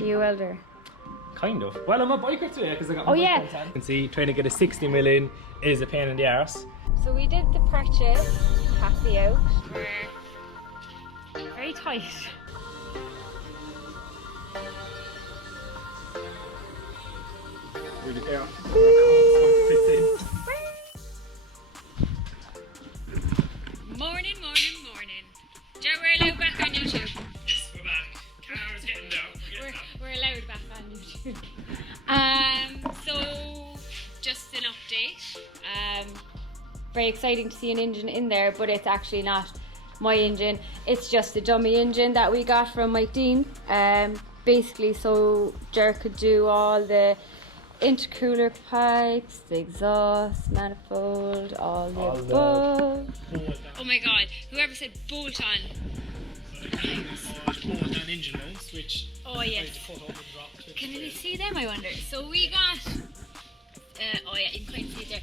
Are you a welder? Kind of. Well, I'm a biker today because I got my Oh yeah. You can see trying to get a 60mm in is a pain in the arse. So we did the purchase, happy out. We're very tight. Really care. Morning. Ger, we're allowed back on YouTube. We're back. Camera's getting down. We're allowed back on YouTube. So just an update. Very exciting to see an engine in there, but it's actually not my engine. It's just a dummy engine that we got from Mike Dean. Basically, so Ger could do all the intercooler pipes, the exhaust, manifold, all the above. Oh my god, whoever said bolt on. Bolt on engine mounts, which oh yes. Can you see them, I wonder? So we got, oh yeah, you can kind of see it there.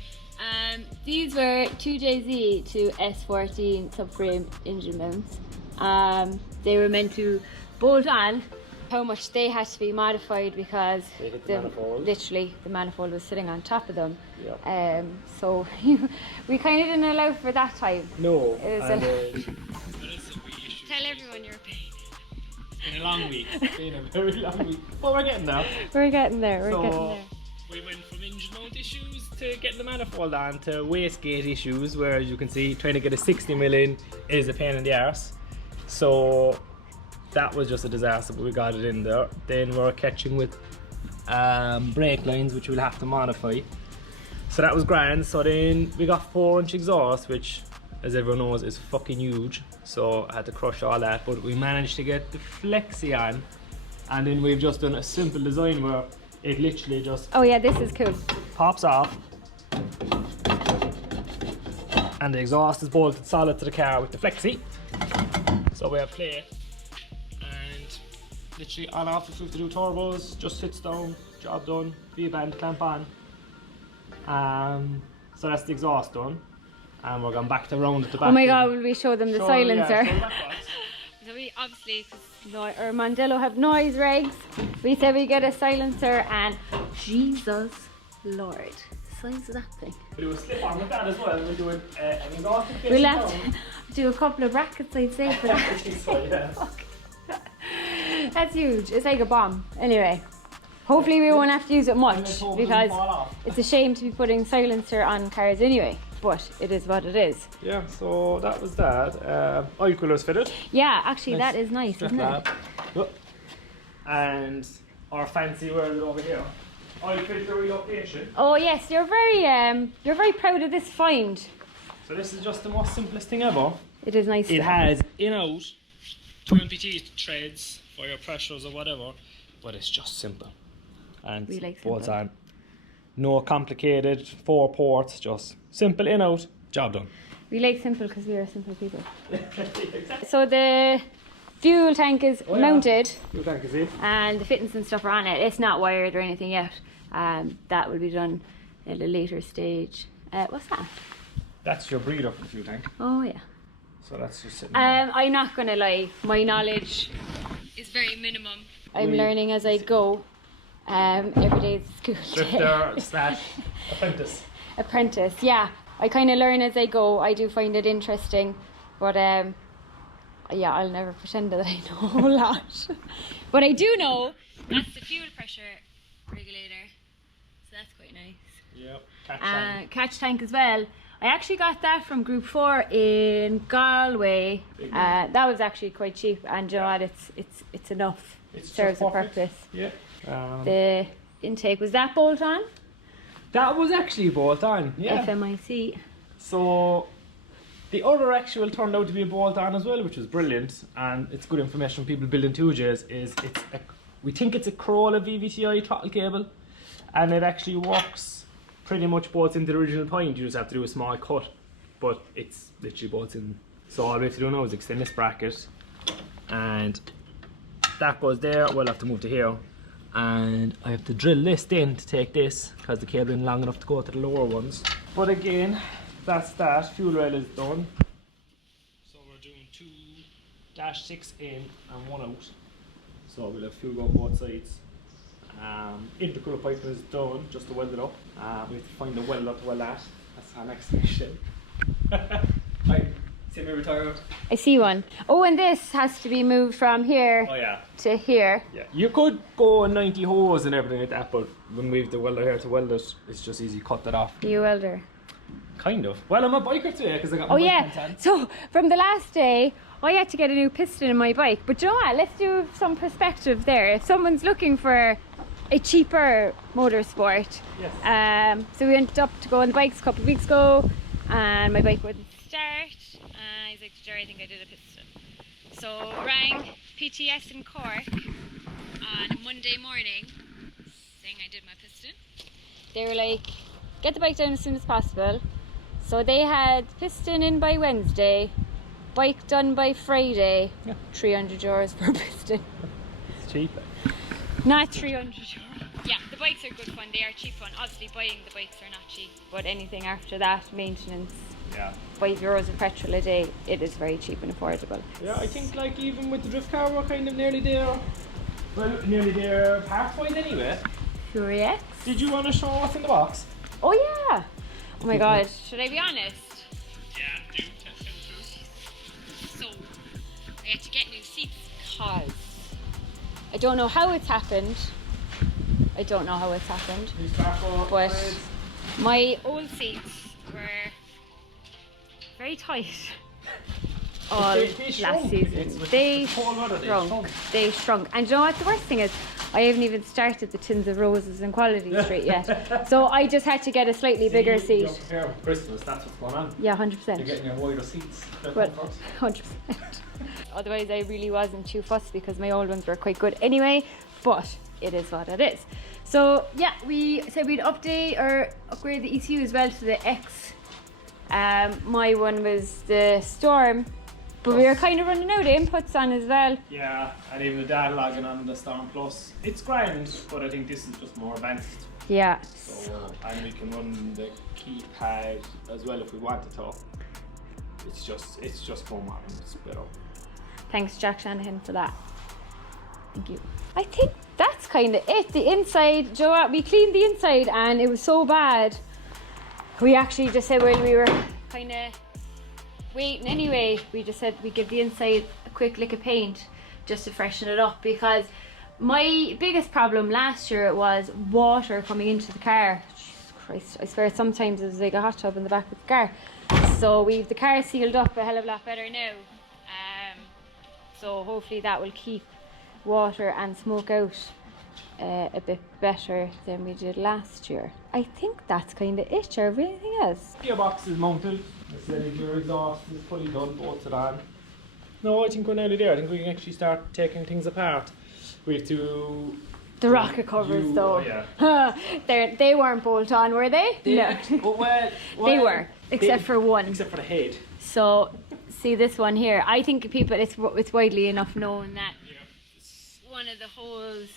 These were 2JZ to S14 subframe engine mounts. They were meant to bolt on. How much they had to be modified because literally the manifold was sitting on top of them. Yep. So we kind of didn't allow for that time. No. Tell everyone your pain. It's been a long week. It's been a very long week. But we're getting there. We're getting there. We went from engine mount issues to getting the manifold on to wastegate issues, where as you can see, trying to get a 60mm in is a pain in the arse. So that was just a disaster, but we got it in there. Then we're catching with brake lines, which we'll have to modify. So that was grand. So then we got 4-inch exhaust, which, as everyone knows, is fucking huge. So I had to crush all that, but we managed to get the flexi on. And then we've just done a simple design where it literally just oh yeah, this is cool. Pops off, and the exhaust is bolted solid to the car with the flexi. So we have play, and literally on off if we have to do turbos, just sits down, job done, V-band clamp on. So that's the exhaust done, and we're going back to round at the back. Oh my god, will we show them the silencer? Yeah, so we obviously, because our Mondello have noise regs, we said we get a silencer, and Jesus Lord, the size of that thing. We do a slip on with that as well. We're doing an exhaust. We'll have to do a couple of brackets, I'd say, for that. So, yeah. That's huge. It's like a bomb. Anyway, hopefully we won't have to use it much because it's a shame to be putting silencer on cars anyway. But it is what it is. Yeah, so that was that. Oil coolers fitted. Yeah, actually that is nice, isn't it? And our fancy world over here. Oil filter relocation. Oh yes, you're very proud of this find. So this is just the most simplest thing ever. It is nice. It has in-out 2 MPT threads for your pressures or whatever, but it's just simple. And we like bolts on. No complicated 4 ports, just simple in-out, job done. We like simple because we are simple people. Exactly. So the fuel tank is mounted. Fuel tank is in. And the fittings and stuff are on it. It's not wired or anything yet. That will be done at a later stage. What's that? That's your breather for the fuel tank. Oh yeah. So that's just sitting there. I'm not gonna lie, my knowledge is very minimum. I'm learning as I go. Every day is school Drifter / apprentice. Apprentice, yeah. I kind of learn as I go. I do find it interesting, but yeah, I'll never pretend that I know a whole lot. But I do know that's the fuel pressure regulator, so that's quite nice. Yep, catch tank. Catch tank as well. I actually got that from Group 4 in Galway. That was actually quite cheap, and you know what? It's enough. It serves a purpose. Yeah. The intake, was that bolt on? That was actually bolt on. Yeah. FMIC. So the other actual turned out to be a bolt on as well, which was brilliant, and it's good information from people building 2Js. We think it's a Corolla VVTi throttle cable, and it actually works pretty much bolts into the original point. You just have to do a small cut, but it's literally bolts in. So all we have to do now is extend this bracket, and that goes there. We'll have to move to here, and I have to drill this in to take this because the cable isn't long enough to go to the lower ones. But again, that's that. Fuel rail is done. So we're doing 2-6 in and 1 out. So we'll have fuel on both sides. Intercooler piping is done, just to weld it up. We have to find the welder to weld that. That's our next mission. Hi, see me retired? I see one. Oh, and this has to be moved from here to here. Yeah. You could go 90 hose and everything like that, but when we have the welder here to weld it, it's just easy to cut that off. You welder? Kind of. Well, I'm a biker today because I got my bike on. So from the last day, I had to get a new piston in my bike. But you know what? Let's do some perspective there. If someone's looking for a cheaper motorsport, so we went up to go on the bikes a couple of weeks ago, and my bike wouldn't start. He's like, Ger, I think I did a piston. So rang PTS in Cork on a Monday morning, saying I did my piston. They were like, get the bike down as soon as possible. So they had piston in by Wednesday, bike done by Friday. Yeah. €300 per piston. It's cheap. Not €300. Yeah, the bikes are good fun. They are cheap fun. Obviously, buying the bikes are not cheap, but anything after that, maintenance, €5 of petrol a day, it is very cheap and affordable. Yeah, I think like even with the drift car, we're kind of nearly there. Well, nearly there parts-wise anyway. Curious? Did you want to show what's in the box? Oh yeah! Oh my god, should I be honest? Yeah, do. So, I had to get new seats because I don't know how it's happened. But my old seats were very tight all last season. They shrunk. And you know what the worst thing is? I haven't even started the Tins of Roses in Quality Street yet. So I just had to get a slightly bigger seat. You're prepared for Christmas, that's what's going on. Yeah, 100%. You're getting your wider seats. Well, 100%. Otherwise I really wasn't too fussed because my old ones were quite good anyway, but it is what it is. So yeah, we said we'd update or upgrade the ECU as well to the X. My one was the Storm, but we were kind of running out of inputs on as well. Yeah, and even the data logging on the Storm Plus. It's grand, but I think this is just more advanced. Yeah. So, and we can run the keypad as well if we wanted to. It's just more modern, it's better. Thanks Jack Shanahan for that. Thank you. I think that's kind of it. The inside, Joe, we cleaned the inside and it was so bad. We actually just said, well, we were kind of waiting anyway. We just said we'd give the inside a quick lick of paint just to freshen it up, because my biggest problem last year was water coming into the car. Jesus Christ, I swear sometimes it was like a hot tub in the back of the car. So we've the car sealed up a hell of a lot better now. So hopefully that will keep water and smoke out a bit better than we did last year. I think that's kind of it. Or anything else? Gearbox is mounted. I said your exhaust is fully done, bolted on. No, I think we're nearly there. I think we can actually start taking things apart. We have to... The rocket covers though. Oh, yeah. They weren't bolt on, were they? No. well, they were, except for one. Except for the head. So, see this one here. I think people, it's widely enough known that one of the holes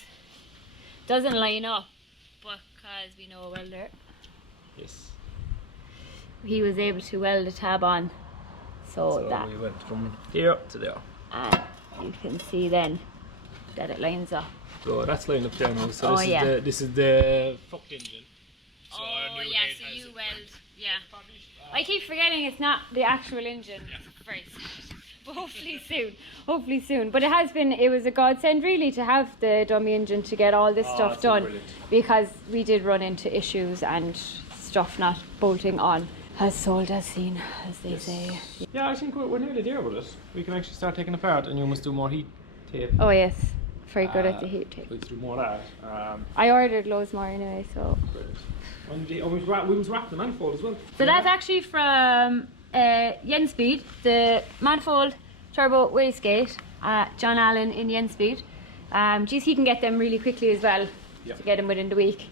doesn't line up, because we know a welder. Yes. He was able to weld a tab on, so that we went from here to there. And you can see then that it lines up. So that's lined up there now. So Oh, this is the fuck engine. So Oh yeah, so you weld, yeah. I keep forgetting it's not the actual engine. Very sad. But hopefully soon. But it was a godsend really to have the dummy engine to get all this stuff done, because we did run into issues and stuff not bolting on. As sold as seen, as they say. Yeah, I think we're nearly there with it. We can actually start taking apart, and you must do more heat tape. Oh yes, very good at the heat tape. Let's do more of that. I ordered loads more anyway, so. Brilliant. We must wrap the manifold as well. So that's actually from DeaneMSport, the manifold turbo wastegate, John Allen in DeaneMSport. Geez, he can get them really quickly as well, to get them within the week.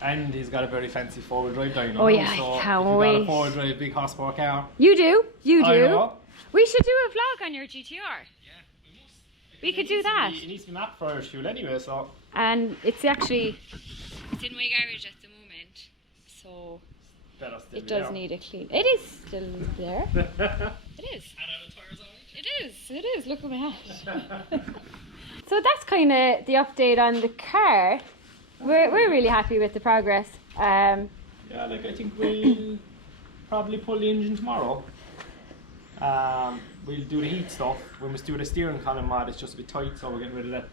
And he's got a very fancy four-wheel drive dyno. Oh yeah, so I can't if you've wait. got a four-wheel drive, big horsepower car. You do. I know. We should do a vlog on your GTR. Yeah, we must. We could do that. It needs to be mapped for Irish fuel anyway, so. And it's in my garage at the moment, so it does need a clean. It is still there. It is. And are the tires on it? It is. Look at my hat. So that's kind of the update on the car. We're really happy with the progress. Yeah, like I think we'll probably pull the engine tomorrow. We'll do the heat stuff. When we do the steering column mod, it's just a bit tight, so we're getting rid of that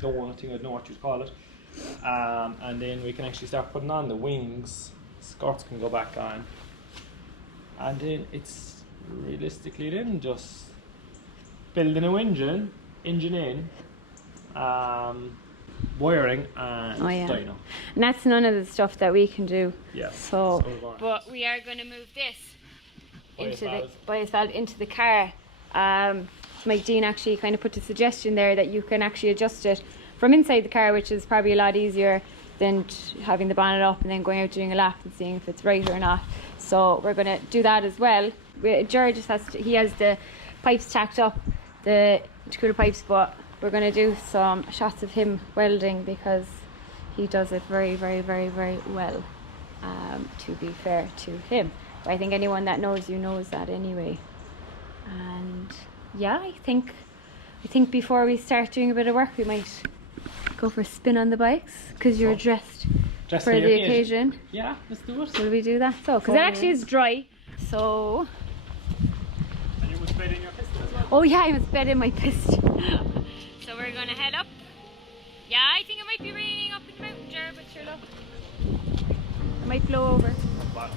dome thing, I don't know what you'd call it. And then we can actually start putting on the wings. Skirts can go back on. And then it's realistically then just build a new engine in, wiring and dyno. And that's none of the stuff that we can do. Yeah. So but we are going to move this into the car. Mike Dean actually kind of put a suggestion there that you can actually adjust it from inside the car, which is probably a lot easier than having the bonnet up and then going out doing a lap and seeing if it's right or not. So we're going to do that as well. Ger just has the pipes tacked up, the intercooler pipes, but we're going to do some shots of him welding because he does it very, very, very, very well, to be fair to him. But I think anyone that knows you knows that anyway. And yeah, I think before we start doing a bit of work, we might go for a spin on the bikes because you're dressed for the occasion. Yeah, let's do it. Will we do that? So, because it actually is dry, so. And you must bed in your piston as well. Oh yeah, I must bed in my piston. So we're gonna head up. Yeah, I think it might be raining up in the mountain, Ger, but sure look. It might blow over. But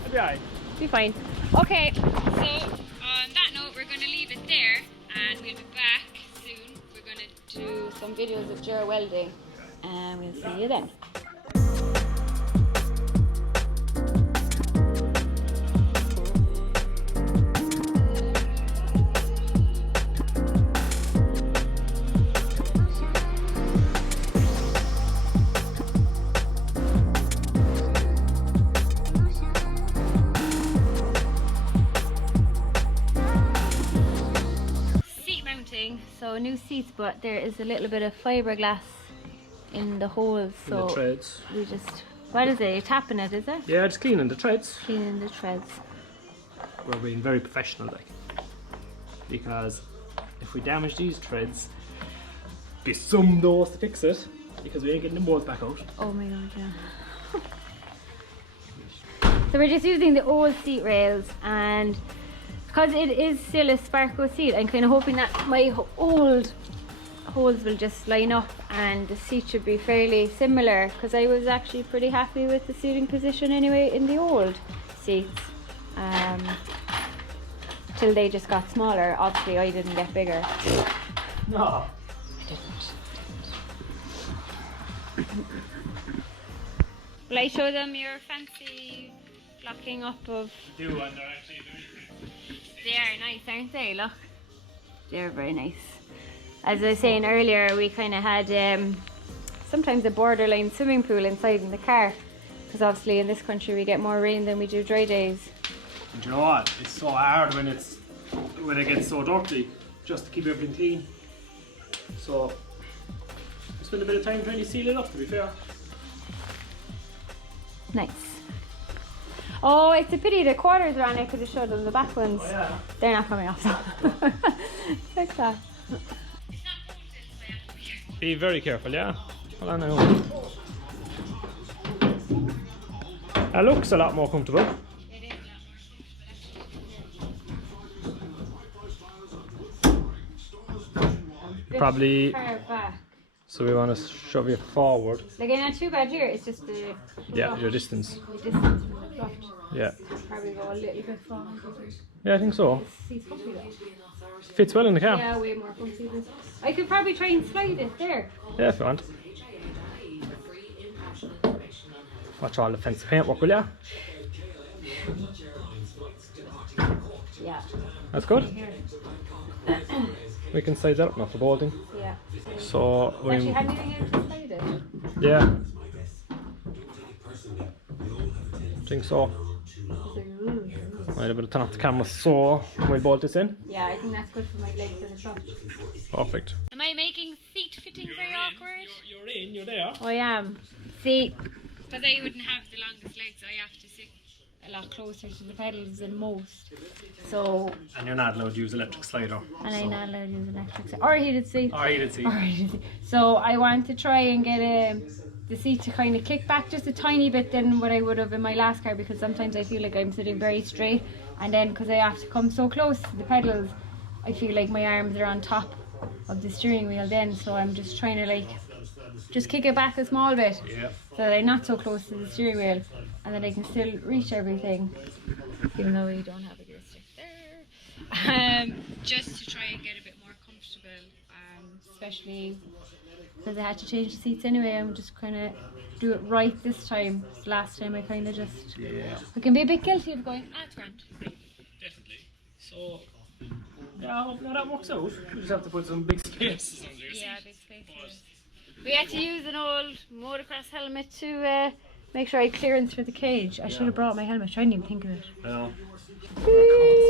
it'll be alright. Be fine. Okay, so on that note, we're gonna leave it there and we'll be back soon. We're gonna do some videos of Ger welding and we'll see you then. So new seats, but there is a little bit of fiberglass in the holes, so in the treads. We just, what is it? You're tapping it, is it? Yeah, just cleaning the treads. Cleaning the treads. We're being very professional, like, because if we damage these treads, be some doors to fix it, because we ain't getting the bolts back out. Oh my god, yeah. So we're just using the old seat rails, and because it is still a Sparco seat, I'm kind of hoping that my old holes will just line up and the seat should be fairly similar, because I was actually pretty happy with the seating position anyway in the old seats. Till they just got smaller. Obviously I didn't get bigger. No. I didn't. Will I show them your fancy blocking up of... Do, and they're actually very They are nice, aren't they? Look, they're very nice. As I was saying earlier, we kind of had sometimes a borderline swimming pool inside in the car, because obviously in this country we get more rain than we do dry days. And you know what? It's so hard when it gets so dirty, just to keep everything clean. So we spend a bit of time trying to seal it up, to be fair. Nice. Oh, it's a pity the quarters are on it because it showed them the back ones. Oh, yeah. They're not coming off. Like that. Be very careful, yeah? Hold on now. That looks a lot more comfortable. Probably. So we want to shove it forward. Like, not too bad here, it's just the... Yeah, your distance. The distance from the front. Yeah. Probably go a little bit forward. Yeah, I think so. Seat's comfy though. Fits well in the car. Yeah, way more comfy. I could probably try and slide it there. Yeah, if you want. Watch all the fancy paintwork, will ya? Yeah. That's good. We can size that up now for bolting. Yeah. So It's actually handy being able to slide it. yeah. I think so. Might have to turn off the camera so we'll bolt this in. Yeah, I think that's good for my legs in the front. Perfect. Am I making seat fitting very awkward? You're there. I am. See, because I wouldn't have the longest legs, I have to sit a lot closer to the pedals than most. So. And you're not allowed to use electric slider. And I'm not allowed to use electric seat. Or heated seat. Or heated seat. So I want to try and get the seat to kind of kick back just a tiny bit than what I would have in my last car, because sometimes I feel like I'm sitting very straight, and then because I have to come so close to the pedals, I feel like my arms are on top of the steering wheel then, so I'm just trying to like just kick it back a small bit, so that I'm not so close to the steering wheel and that I can still reach everything, even though we don't have a gear stick there. Just to try and get a bit more comfortable, especially because I had to change the seats anyway. I'm just kind of do it right this time. Last time I kind of just I can be a bit guilty of going it's grand. Definitely. So yeah, hopefully that works out. We just have to put some big spaces on there. Yeah, big spaces. We had to use an old motocross helmet to make sure I had clearance for the cage. I should have brought my helmet. I didn't even think of it. Well, this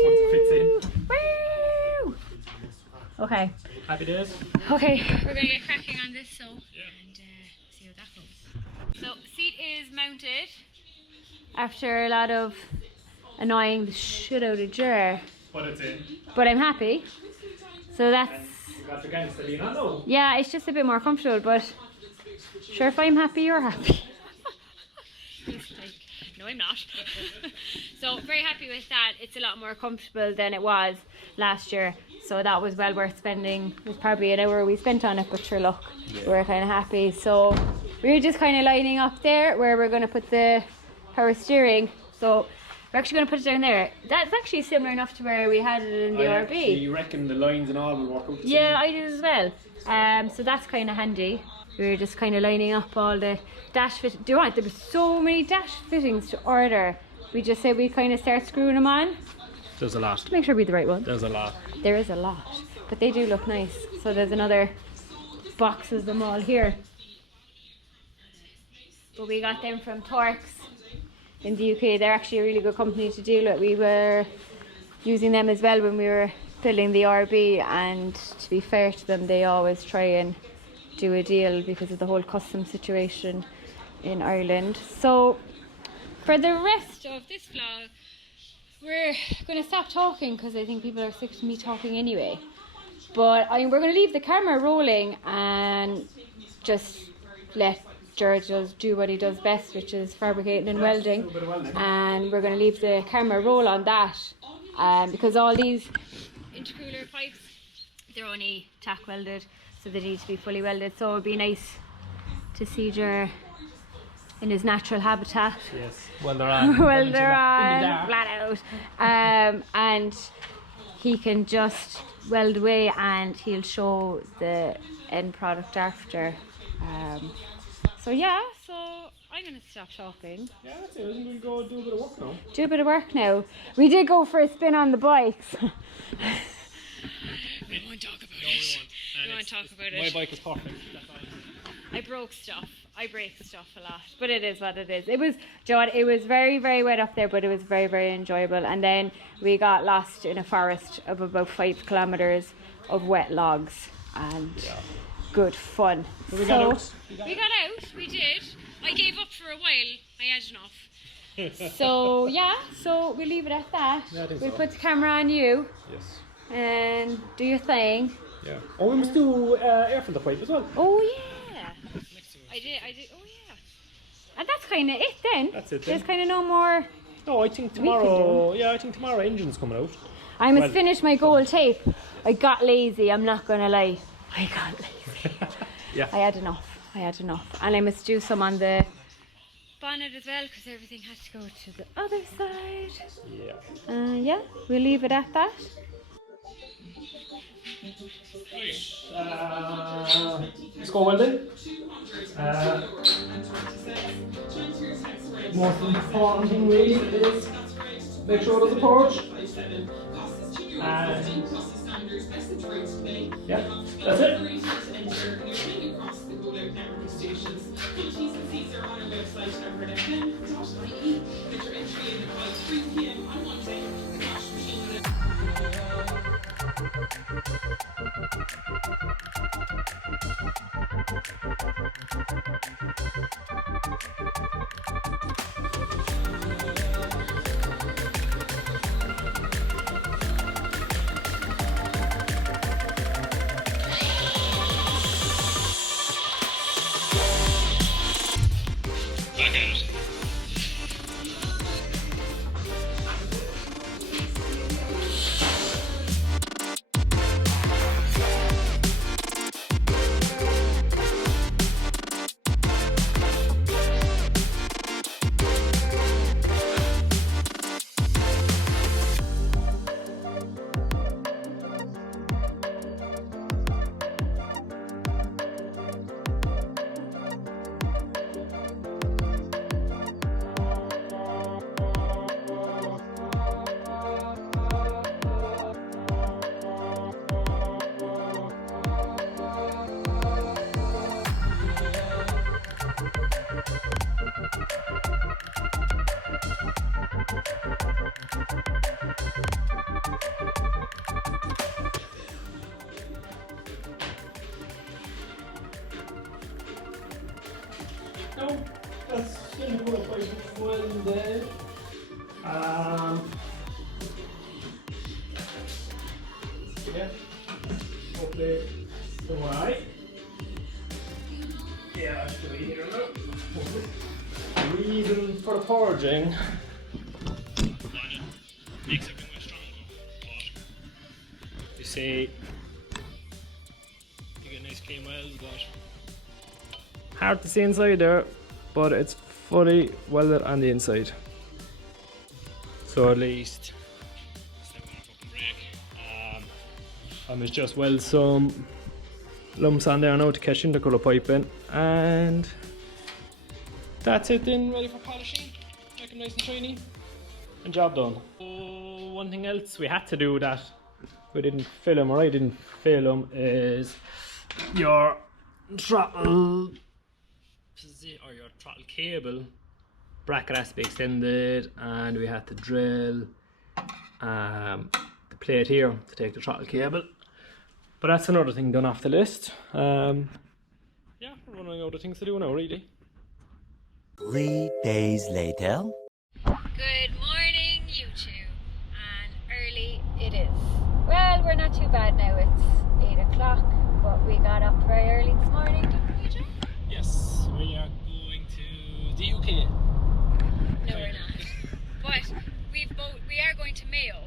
one fits in. Woo! Okay. Happy days. Okay, we're gonna get cracking on this and see how that goes. So, seat is mounted after a lot of annoying the shit out of Ger. But it's in. But I'm happy. So that's. Got the gangster lean on though. Yeah, it's just a bit more comfortable, but sure, if I'm happy, you're happy. No, I'm not. So very happy with that. It's a lot more comfortable than it was last year, so that was well worth spending. It was probably an hour we spent on it, but sure, look, we were kind of happy. So we were just kind of lining up there where we're going to put the power steering. So we're actually going to put it down there. That's actually similar enough to where we had it in the RB. You reckon the lines and all will work out the same? Yeah, I did as well. So that's kind of handy. We were just kind of lining up all the dash fit. Do you want? There were so many dash fittings to order. We just said we kind of start screwing them on. There's a lot. To make sure we're the right one. There's a lot. There is a lot, but they do look nice. So there's another box of them all here. But we got them from Torx in the UK. They're actually a really good company to deal with. We were using them as well when we were building the RB, and to be fair to them, they always try and do a deal because of the whole custom situation in Ireland. So for the rest of this vlog, we're going to stop talking because I think people are sick of me talking anyway. But we're going to leave the camera rolling and just let George do what he does best, which is fabricating and welding. And we're going to leave the camera roll on that because all these intercooler pipes, they're only tack welded, so they need to be fully welded. So it would be nice to see Ger in his natural habitat. Yes, welder on. Welder on, flat out. And he can just weld away and he'll show the end product after. So yeah, so I'm going to stop talking. Yeah, that's it. We'll go do a bit of work now. Do a bit of work now. We did go for a spin on the bikes. We won't talk about it. We won't talk about it. My bike is perfect. I broke stuff. I break stuff a lot, but it is what it is. It was, John, it was very, very wet up there, but it was very, very enjoyable. And then we got lost in a forest of about 5 kilometers of wet logs and good fun. So we got out. We did. I gave up for a while. I had enough. So yeah, so we'll leave it at that. Yeah, I think we'll so. put the camera on you. Yes. And do your thing. Yeah. Oh, we must do air filter pipe as well. Oh yeah. I did. Oh yeah. And that's kind of it then. That's it then. There's kind of no more. No, I think tomorrow. Yeah, I think tomorrow engine's coming out. I must finish my gold tape. I got lazy. I'm not gonna lie. I got lazy. Yeah. I had enough. And I must do some on the bonnet as well because everything has to go to the other side. Yeah. Yeah, we'll leave it at that. Let's go welding. Most important thing really is make sure there's a purge. And yeah, that's it. No, that's still good if I put welding there. Yeah, hopefully it's alright. Yeah, I should be here now. Reason for purging. Makes everything much stronger, but you see, you get nice clean welds, but hard to see inside there, but it's fully welded on the inside. So at least it's never gonna fucking break. I must just weld some lumps on there now to catch intercooler pipe in, and that's it then, ready for polishing, make them nice and shiny, and job done. Oh, one thing else we had to do that we didn't film, or I didn't film, is your throttle or your throttle cable bracket has to be extended, and we had to drill the plate here to take the throttle cable. But that's another thing done off the list. Yeah, we're running out of things to do now, really. 3 days later. Good morning, YouTube, and early it is. Well, we're not too bad now, it's 8 o'clock, but we got up very early this morning, didn't we, Joe? Yes, we are going to the UK. No, we're not. But we are going to Mayo,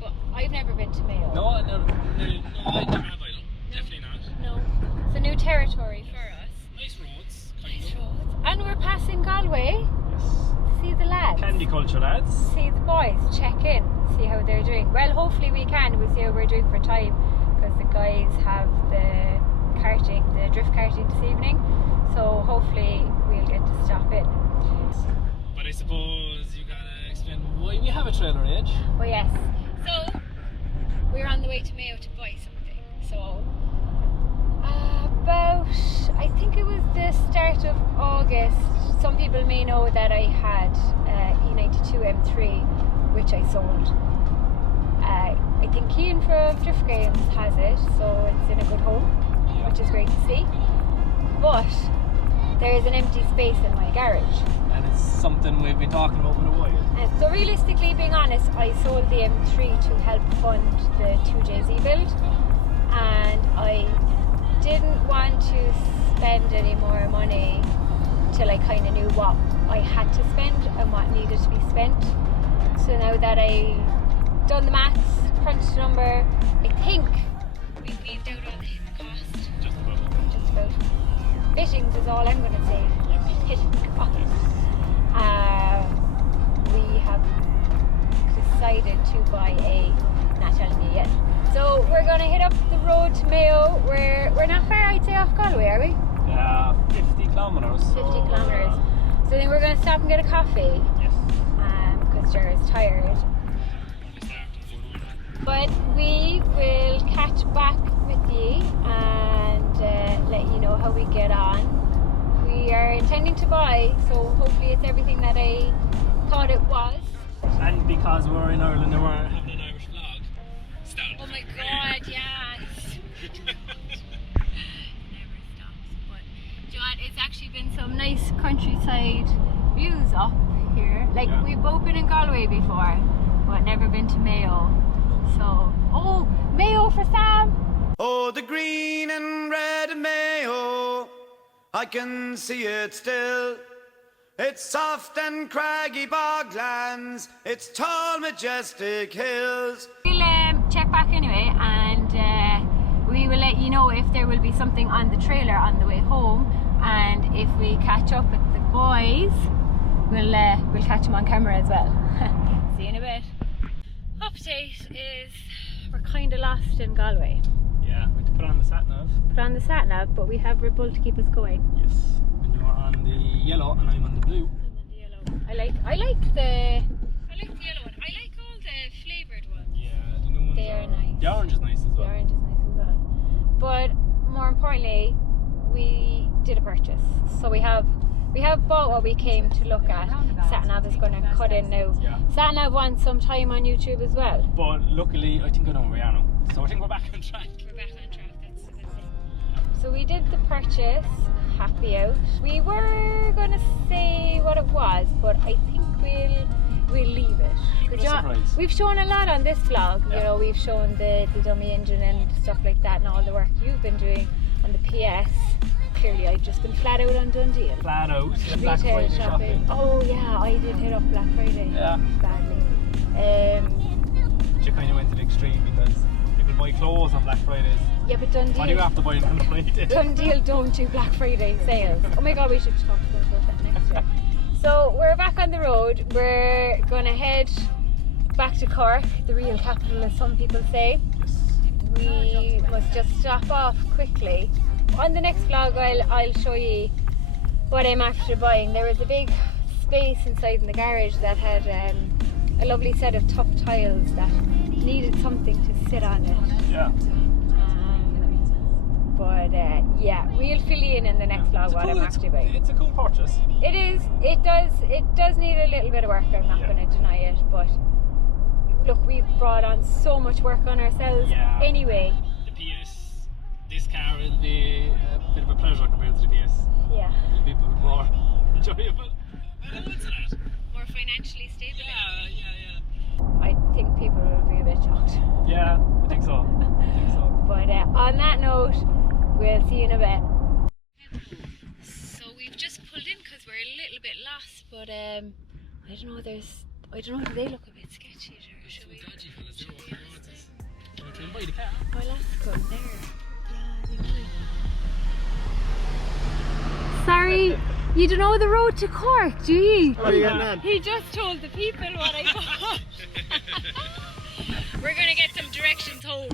but I've never been to Mayo. No, I never have either. Definitely not. No, it's a new territory for us. Nice roads. Nice roads. And we're passing Galway. Yes. See the lads. Candy culture lads. See the boys, check in, see how they're doing. Well, hopefully we can. We'll see how we're doing for time, because the guys have the drift karting this evening. So hopefully we'll get to stop in. But I suppose you gotta explain why we have a trailer edge. Oh yes. So we're on the way to Mayo to buy something. So about, I think it was the start of August. Some people may know that I had E92 M3, which I sold. I think Cian from Drift Games has it, so it's in a good home, which is great to see. But there is an empty space in my garage. And it's something we've been talking about with a while. So realistically, being honest, I sold the M3 to help fund the 2JZ build, and I didn't want to spend any more money till I kind of knew what I had to spend and what needed to be spent. So now that I've done the maths, crunched the number, I think we've weaved out all the hidden cost. Just about. Just about. Fittings is all I'm going to say. Hidden cost. We have decided to buy a, not telling you yet. So we're going to hit up the road to Mayo. We're not far, I'd say, off Galway, are we? Yeah, 50 kilometres. 50 kilometres. So then we're going to stop and get a coffee. Yes. Because Ger is tired. But we will catch back with you and let you know how we get on. We are intending to buy, so hopefully it's everything that I thought it was. And because we're in Ireland and we're having an Irish vlog, start. Oh my god, yes! Never stops. But John, it's actually been some nice countryside views up here. Like we've both been in Galway before, but never been to Mayo. So, oh, Mayo for Sam! Oh, the green and red of Mayo, I can see it still. It's soft and craggy boglands, it's tall majestic hills. We'll check back anyway, and we will let you know if there will be something on the trailer on the way home, and if we catch up with the boys, we'll catch them on camera as well. See you in a bit. Update is we're kind of lost in Galway. Yeah, we have to put on the sat nav. Put on the sat nav, but we have Red Bull to keep us going. Yes, and you're on the yellow and I'm on the blue. I'm on the yellow. I like the yellow one. I like all the flavoured ones. Yeah, the new ones They are nice. The orange is nice as well. The orange is nice as well. But more importantly, we did a purchase. So we have bought what we came to look at. Satnav is going to cut in now. Yeah. Satnav wants some time on YouTube as well. But luckily, I think I know where we are now. So I think we're back on track. We're back on track, that's it. So we did the purchase, happy out. We were going to say what it was, but I think we'll leave it. Keep it a surprise. We've shown a lot on this vlog. You know, we've shown the dummy engine and stuff like that, and all the work you've been doing on the PS. Clearly, I've just been flat out on Dundee. Flat out. Black Retail Friday shopping. Oh yeah, I did hit up Black Friday. Yeah. Badly. Which kind of went to the extreme because people buy clothes on Black Fridays. Yeah, but Dundee. What do you have to buy on Friday? Dundee don't do Black Friday sales. Oh my god, we should talk to them about that next year. So we're back on the road. We're gonna head back to Cork, the real capital, as some people say. We must just stop off quickly. On the next vlog, I'll show you what I'm after buying. There was a big space inside in the garage that had a lovely set of tough tiles that needed something to sit on it. Yeah. But yeah, we'll fill you in the next vlog what I'm actually buying. It's a cool purchase. It is. It does need a little bit of work. I'm not going to deny it. But look, we've brought on so much work on ourselves. Yeah. Anyway. The PS, this car will be a bit of a pleasure compared to the PS. Yeah. It'll be a bit more enjoyable. More financially stable. Yeah. I think people will be a bit shocked. Yeah, I think so. But on that note, we'll see you in a bit. So we've just pulled in because we're a little bit lost, but I don't know. Do they look a bit sketchy? Or should we? Buy the car. Oh, let's go there. Sorry, you don't know the road to Cork, do you? What are you getting on? He just told the people what I got. We're gonna get some directions home.